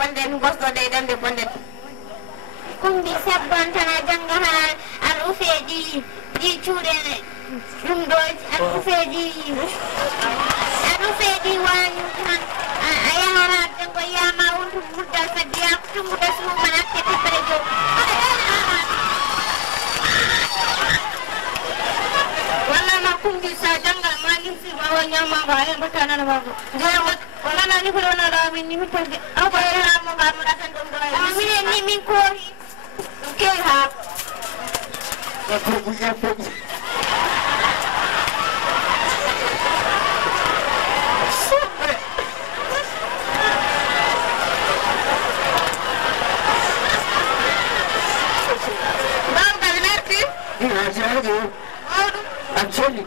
Ponden gosto day dande ponden kumbi sabban tana janga ha arufeji ji chude dum do arufeji wani tan ayara jango yama untu budda sadia tumu dasu manake teprejo wala ma kumbi sa janga mali si bawa nyama ba en batana na babu jawa wala na ni fulona da min ni mitage awara mo ba mo dakan dum do min ni min ko ke ha Actually,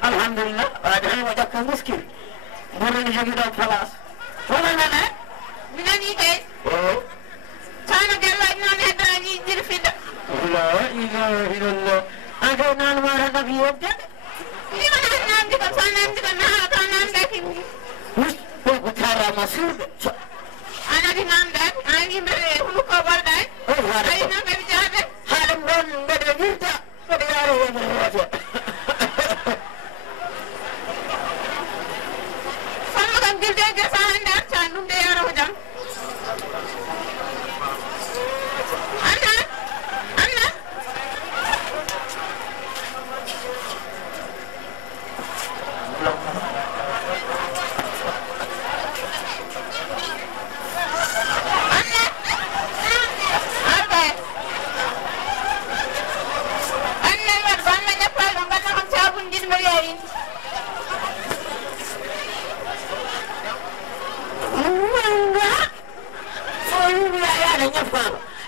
alhamdulillah, ada yang wajah miskin. Boleh dijaga falas. Boleh mana? Mina ni guys. Sana jalan nani ada ni dirfida. La ilaha illallah. Ada nan mara da biar je. Ni mana nan di kan sana di kan na kan nan da kimi. Us ko kuthara masud. Ana di nan da ani mere hulu ko bar da. Ai na me jade. Haram don bede girta. Bede yaro waje. Sama kan gilde ge sana da chanum de yaro jam.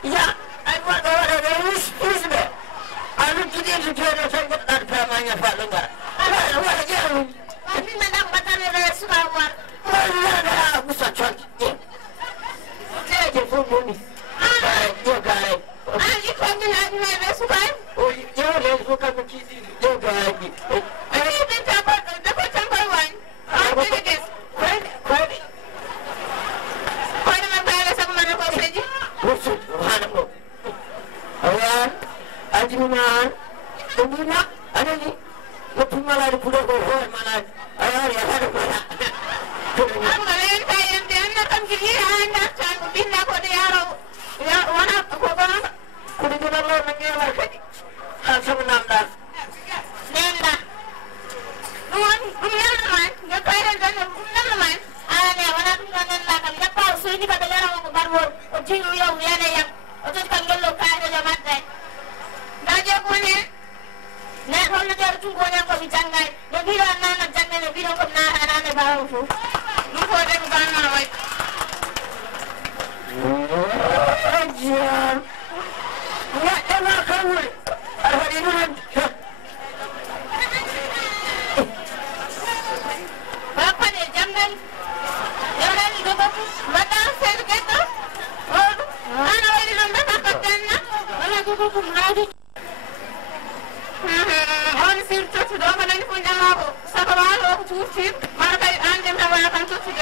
Ya, aku ada terus be. Aku tidak juga sangat terpamanya Pak Lenggar. Ada yang Tapi menang batale re surawar. ada aku saja. Dia pun dia gay. Ani ko ni na re sukai. Oh, dia le suka mukisi. Dia gay. Ani benta ba da ko tambar wan. Ani guys. Kwani. Ko na ba re sa kuma ko seji. Rusuk, subhanallah. Ayan, ajiman. Tumina, ada ni. Lepas malah pulau kau mana? Ayan, ya ada mana? Ang galen kay ende na kan gili anda chan binna ko de yaro. Ya wana ko ba? Kudu kudu lo nangyayar kani. Asam nanda. Nenda. Nuan, umyan naman. Ya kaya dan umyan naman. Ana wana ko nanda kan ya pa so ini kada yaro ko barwor. O jingu yo ya ne yang. O to kan gelo kaya da matte. Daje ko ne. Ne hol na jar tun ko ne ko bijangai. Ya biro na jangai ne biro ko na ana ne bawo fu. Mu ko de ko na wai. Ajar. Ya enak kamu. Hari ini. Bapa ne jangai. Jangai do ba fu. Mata ser keto. Oh, ana wai no mata katanna. Ana ko ko mradi. On sir to do ma ni fu jangako. Sakawalo ko tuti. Mara kay ande na wala kan tuti.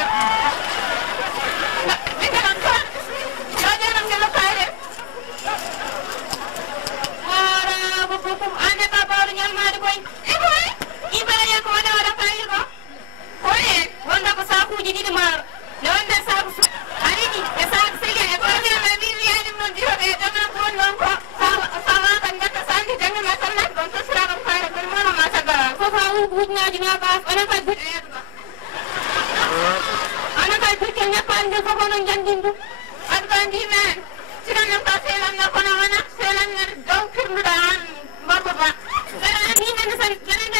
Anak ay berkenya panjang ko nang jandin do. At kandi man. Sila nang kaselan na ko naman selan na daw kirmudan. Bababa. Pero ani na nasan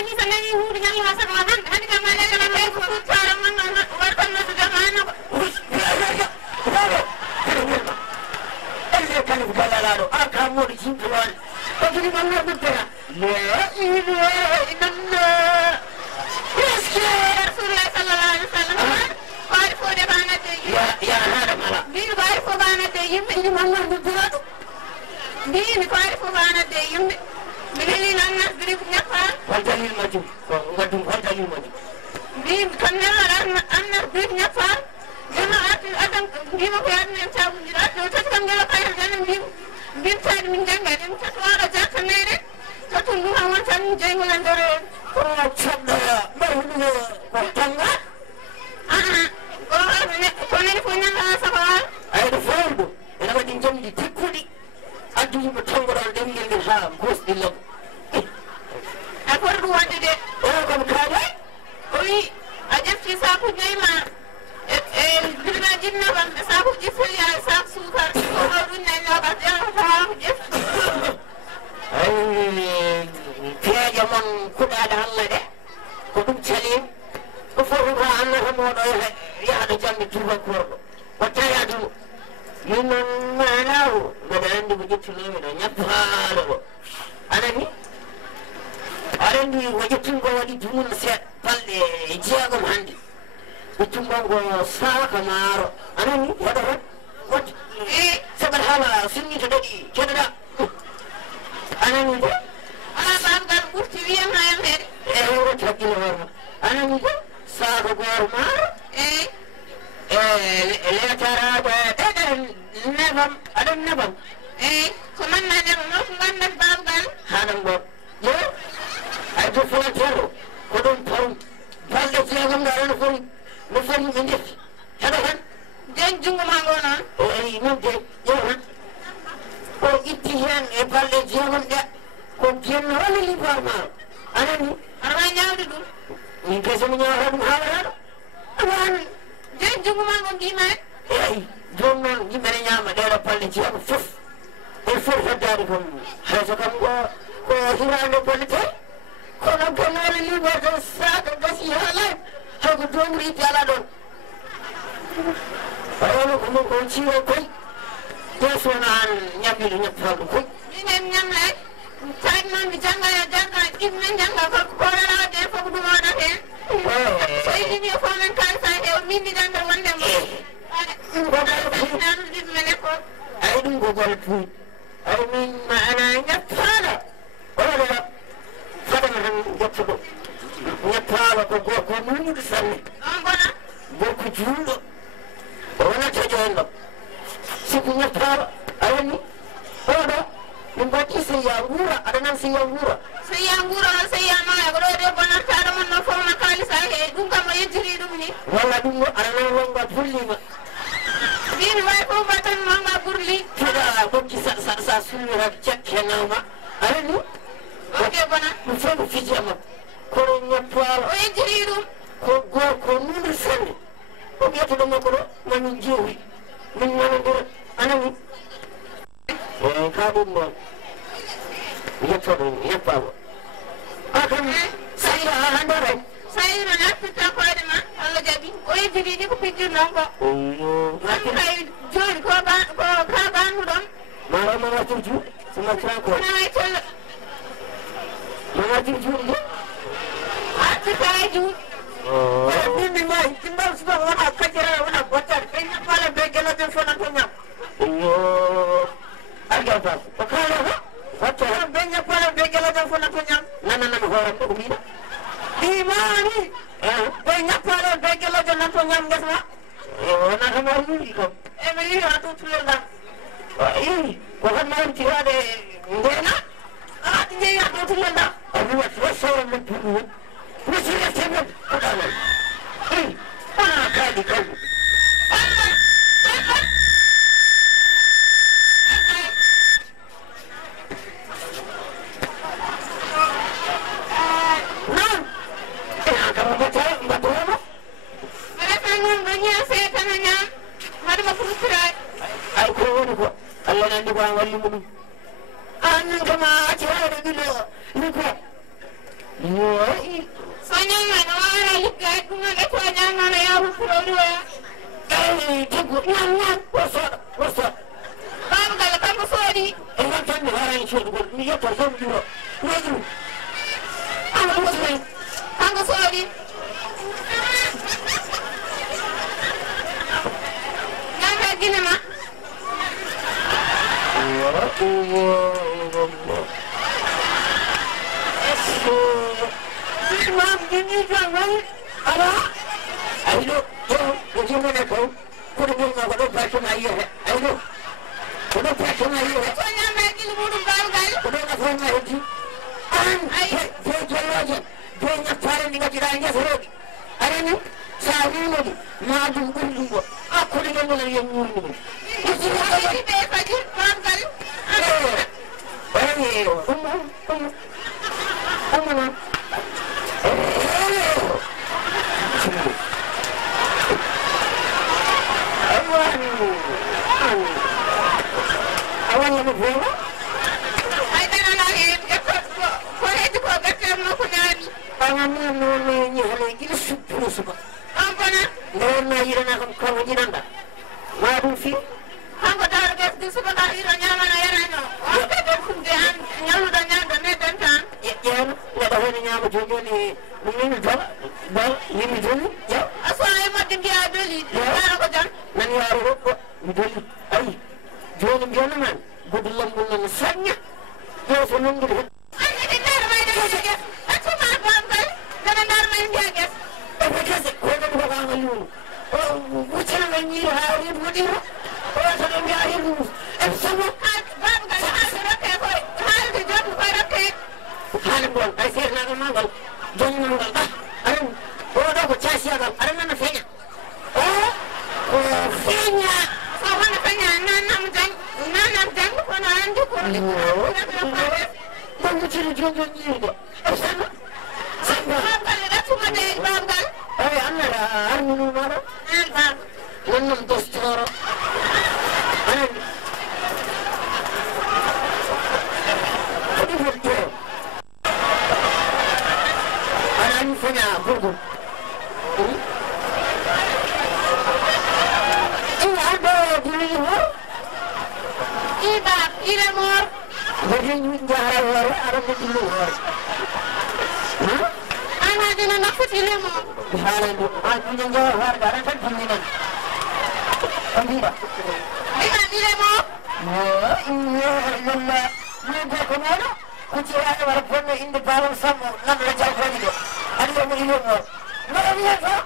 ni sa nang huri nang hasan mahan. Hani ka malala na may kutsara man na wartan na sa jamana. Ele kan bukalalo. Akamu di simpulan. Pagini mana betul? La ilaha illallah. Yes, anade yimɓe limannoɗo duwaɗo mbimi ko ari fof anade yimɓe mi leli noon nasdiri ñappam hol dalil majjum ko waddum hol dalil majjum mbimi kon nemaɗa an nasdiri ñappam joni adan mbima ko yaadni en cabuji ɗa ɗo tati kam ndewa kayal jane mbimtade min jangga ɗen tati waɗo jakka meɗen tatu ɗum ha won tan jeygol e nder ko cadɗo ɓayhuɗugo ko tanga ko nani fof ñangana sako wala ayɗo fewɗo ene waɗi jamdi tekkuɗi addu yimɓe tongoɗon ɗemgel ngel ha gosɗi law a foti ɗum wadde de o kam kaala o wi a ƴefti sakuji nayyi ma e birna jinnabam e sakuji ƴeftoya e sak sukar o ɗum nani nogas ƴewatawako ƴefti ay peeje mon kuɗaɗe Allah ɗe ko ɗum calim ko fof ko annata moɗo yahɗo jamde tubakorɗo watta yadumo min noon manawo mbeɗa andi ko ƴettunomi ɗo ñappaalo ɗo anani aɗa andi ko ƴettungo waɗi duuna seeɗa balɗe jeegom hannde ƴettungon ko saaka maaro anani waɗa tan watta saɓat haala sinnito ɗaɗi keɗoɗa anani de ala babgal ɓurti wiyam ha yam heeɗe wot hakkille hoorema anani de saaka gooro maaro letaraɓe ɗeɗen nebam aɗon nebam ko manna nema mo ko gandat babgal haɗam ɗon yo ay to frontiére o ko ɗum parum balɗe jeegom ga ono fori no fori ɓe defi heɗo tan den jungo ma ngo noon eyi non de ƴew tan o itti hen e balɗe jeegom ɗe ko jenno walla libar maaro anani aɗa wawi ñawde ɗum min kese mi ñawata ɗum hawataɗo awan den jungo ma ngo mbima en eyi joni noon yimɓe ne ñaama ɗeɗo balɗe jeegom fof e foti heddade kom hayso kam ko hirande bolle tawi kono kono wona liborto saka gasi haalani hayko domri itti ala ɗon wayno ko ɗum ko ciwo koy tesona an ñammiɗo ñappalɗo koy minen ñamlay tawi noon mi jangga ɗimne jangga ko rerawde fof ɗum oɗon hen so yiɗimi fof men kalisa hew minniɗande wondemo nanu ɗiɗmen e ko ay ɗum ko golle puuɗi ay min ma ana ñappaala oɗo fadama tan jettuɗo ñappaala ko gorko nunnuɗo sanne on bona gorko juulɗo o wonata joonɗo siko ñappaala ayani oɗo ɗum mbaɗi so ya wuura aɗa nan so ya wuura so yiya guura o so yiya maya ko ɗo de bonataɗo mon no fofno kalisa he ɗum kam o yejjiri ɗum ni walla ɗum ɗo aɗa nan wonga pullima mbimi way fof mbaɗtan manga ɓurli keɗa ɓokki sa sullirat cekke nawma ayani ok bona ɗum fof ko fijama kono ñappaala o yejjiri ɗum ko gorko nunɗo sanne o ɓiyatoɗo makko ɗo mamin jeewi min nanodira anani eyi ka ɗum noon yettoɗo yeppama akam sayra hande ren sayino naftita koyɗe ma Allah jaaɓi o yejjiri ɗi ko pijjirɗon ko kay joni ko ka banduɗon mara mamatir juuɗe so martiran ko wona hay tollo mamatir juuɗe de artita e juuɗe mimi mayi timbal suba wona kajirara wona bottade ɓe ñappala ɓe gueladen fo nan to ñam yo argata ko kalata watta ɓe ñappala ɓe gueladen fo nan to ñam nananami hooram ɗo ko mbina ɗimani ɓe ñappala ɓe gueladen nan to ñam guesma wonatama wiɗi kam emi wi ha tutulelɗam i ko tan mawti waɗe ndena ɗi jeeyi ha tutulelɗam abi wat sawra men puɗu won wasirete men koɗanan wona kaaɗi kam non kam mbattowono refangon ɗo ñaa seetana ñaam haɗuma frustrade ay ko woni ko Allah nandi ko an wallimo ɗum an min kama acci wawde ɗiɗo ni ko yo so ñamano wawara liggade ɗum noon ƴetto ñamano yahu produit oya eyi tiggo ñam wosoɗo babgal kanko soodi e gam tan mi harani soodugol mi yetto fom ɗuro wajum ala wosmen kanko soodi ñamta guine ma ala ayno yo jimone ko ko do mo ko do patuna yele ayno ko do patuna yele ko nyama gil mudum gal ko do na fona hedi an ay je jelaje je nya fare ni ngati da nya soro arani sa wino ma dum gurdugo akko de ngol yen nyurni ni be fajir gal ay awan mo vela ay dana na hen ko hedi ko gatem no ko nyami pangamu no ni hale gil suppu suba ampana na yirana kam ko jinanda wadu fi hango dar ges di suba ka iro nyama na yana no o be be kunde an nyalu da nyanda ne dan tan yen ne da hen nyama jojoni min ba min joni ya aso ay ma dingi adoli dara ko jan nan yaro ko mi doli ay joni joni man gudulam bulan sanya yo so non gudu ay ni dar may da ges atu ma bam gal dana dar may ges e be kase ko do ko ga yu o wucina man ni ha ri budi o so do mi ari bu e sama bam gal ha do ke ko ha do jotu ko roke halim bon ay ser na mangal joni mangal ba aran o do ko chasiya ga aran na fenya o fenya so wana fenya nanam jang ko na andi ko Quando tiro de onde eu digo, bam gal da tuma de bam gal ay anara arnu numara, bam nannam dostoro, anan, kadi fotto, anan fanya burgu, ina ada dulu iba ile mor jadi jahara war aran dulu war, ana dina nakut ile mor jahara du, aku jahara war aran kan panggilan, panggilan. iba ile mor iya Allah muda kemana kucira ada walaupun ini baru sama nam lejak lagi deh ada mau ilmu mana dia tak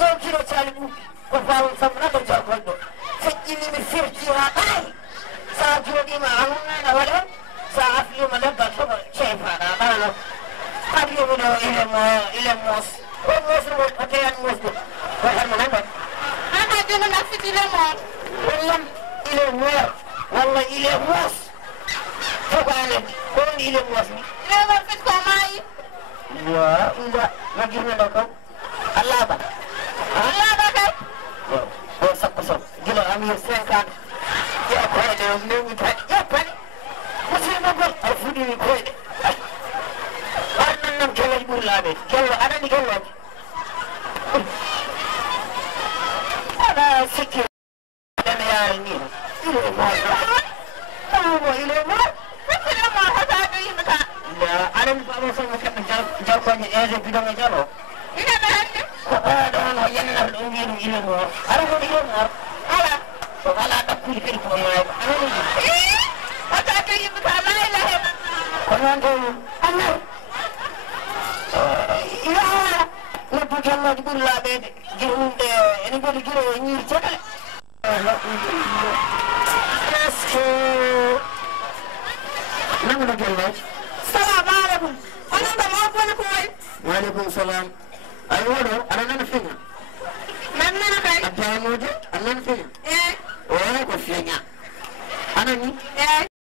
yo kira cari buku baru sama nam lejak lagi deh ini mesti kira ay saat kira di mana awalnya saat dia malam baca chef ada mana tadi dia mau ilmu mus pakaian mus bahkan mana ana dina nakut ile mor والله إلى النار والله إلى الناس فقال كون إلى الناس ile mor fit ko mai لا ما جينا لكم الله بقى ala ba ka وسق جلو أمير سيكان يا بني مني يا بني مسلم أقول أفودي كوي أنا نم كلا يقول لابد كلا أنا نقول أنا سكر أنا يا رني إلى النار إلى النار ile mor hata do yimta لا أنا بابا سوى كم جاو كوني إيه بدون جالو ile ba hande أنا يننا الأمير إلى النار أنا هو إلى النار ala فقال أقول كل كل ما أنا hata do yimta la ilaha illa كمان أنا يا نبغى الله تقول لا بيد جهون ده أنا بقول كده ينير جدا نعم نجلس السلام عليكم انا ده ما بقول كويس وعليكم السلام أيوة أنا نفينا من كاي أبدا موجود أنا نفينا ايه وأنا كفينا أنا ني ايه